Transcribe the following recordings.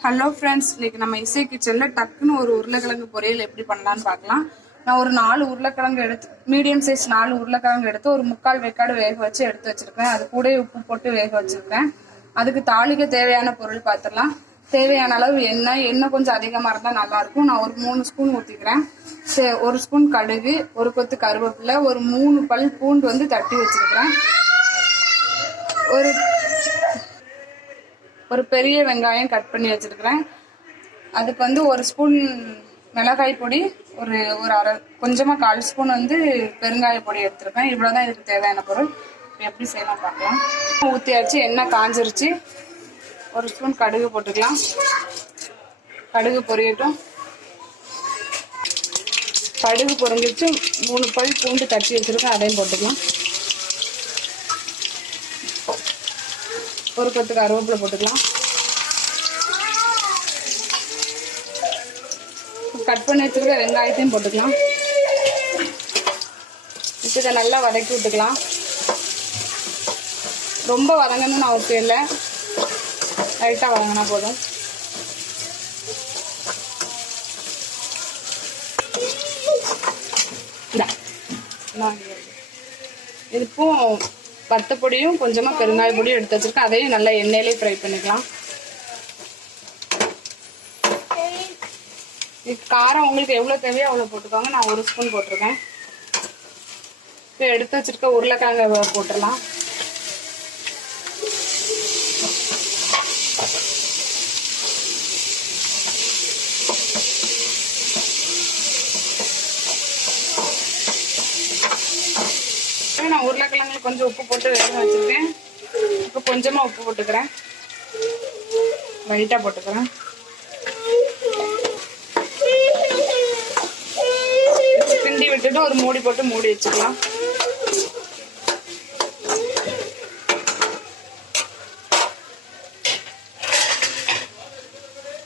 Hello friends, இன்னைக்கு நம்ம இசை கிச்சனில் டக்குன்னு ஒரு உருளைக்கிழங்கு பொரியல் எப்படி பண்ணலான்னு பார்க்கலாம். நான் ஒரு 4 உருளைக்கிழங்கு எடுத்து, மீடியம் சைஸ் 4 உருளைக்கிழங்கு எடுத்து ஒரு 3/4 வேக்காடு வேக வச்சு எடுத்து வச்சிருக்கேன். அது கூட உப்பு போட்டு வேக வச்சிருக்கேன். அதுக்கு தாளிக்க தேவையான பொருள் பார்த்துடலாம். தேவையான அளவு எண்ணெய் கொஞ்சம் அதிகமாக இருந்தால் நல்லாயிருக்கும். நான் ஒரு 3 ஸ்பூன் ஊற்றிக்கிறேன். 1 ஸ்பூன் கடுகு, ஒரு கொத்து கருவேப்பிலை, ஒரு 3 பல் பூண்டு வந்து தட்டி வச்சிருக்கிறேன். ஒரு பெரிய வெங்காயம் கட் பண்ணி வச்சிருக்கிறேன். அதுக்கு வந்து 1 ஸ்பூன் மிளகாய் பொடி, ஒரு கொஞ்சமாக 1/4 ஸ்பூன் வந்து பெருங்காய பொடி எடுத்துருக்கேன். இவ்வளோதான் இதுக்கு தேவையான பொருள். எப்படி செய்யலாம் பார்க்கலாம். ஊற்றியாச்சு, எண்ணெய் காஞ்சிருச்சு. 1 ஸ்பூன் கடுகு போட்டுக்கலாம். கடுகு பொரியட்டும். கடுகு பொரிஞ்சிச்சு. 3 பல் பூண்டு தட்டி வச்சிருக்கேன், அதையும் போட்டுக்கலாம். ஒரு கொத்து கருவேப்பிலை போட்டுக்கலாம். கட் பண்ணி வச்சுருக்க வெங்காயத்தையும் போட்டுக்கலாம். இதை நல்லா வதக்கி விட்டுக்கலாம். ரொம்ப வதங்கணும்னு அவசியம் இல்லை, லைட்டாக வதங்கினா போதும். இதுக்கும் வத்தப்பொடியும் கொஞ்சமாக பெருங்காய பொடியும் எடுத்து வச்சிருக்கேன். அதையும் நல்லா எண்ணெயிலே ஃப்ரை பண்ணிக்கலாம். காரம் உங்களுக்கு எவ்வளோ தேவையோ அவ்வளோ போட்டுக்கோங்க. நான் 1 ஸ்பூன் போட்டிருக்கேன். இப்போ எடுத்து வச்சிருக்க உருளைக்கிழங்கு போட்டுடலாம். நான் உருளைக்கிழங்கு கொஞ்சம் உப்பு போட்டு வேக வச்சிருக்கேன். இப்போ கொஞ்சமாக உப்பு போட்டுக்கிறேன், லைட்டாக போட்டுக்கிறேன். கிண்டி விட்டுட்டு ஒரு மூடி போட்டு மூடி வச்சுக்கலாம்.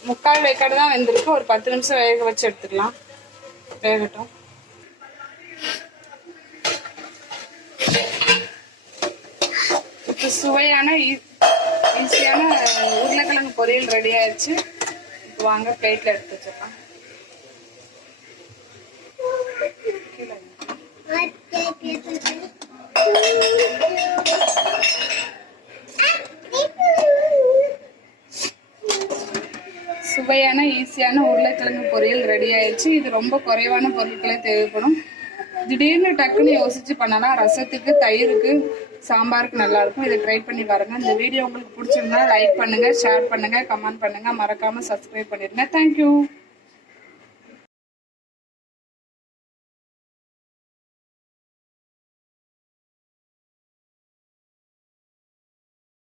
முக்கால் வேக்காடு தான் வெந்திருக்கு. ஒரு 10 நிமிஷம் வேக வச்சு எடுத்துக்கலாம். வேகட்டும். இப்போ சுவையான ஈஸியான உருளைக்கிழங்கு பொரியல் ரெடி ஆயிடுச்சு. இப்போ வாங்க பிளேட்ல எடுத்து வச்சிடலாம். சுவையான ஈஸியான உருளைக்கிழங்கு பொரியல் ரெடி ஆயிடுச்சு. இது ரொம்ப குறைவான பொருட்களே தேவைப்படும். திடீர்னு டக்குன்னு யோசிச்சு பண்ணலாம். ரசத்துக்கு, தயிருக்கு, சாம்பாருக்கு நல்லா இருக்கும். இதை ட்ரை பண்ணி பாருங்க. இந்த வீடியோ உங்களுக்கு பிடிச்சிருந்தா லைக் பண்ணுங்க, ஷேர் பண்ணுங்க, கமெண்ட் பண்ணுங்க. மறக்காம சப்ஸ்கிரைப் பண்ணிடுங்க. தேங்க்யூ.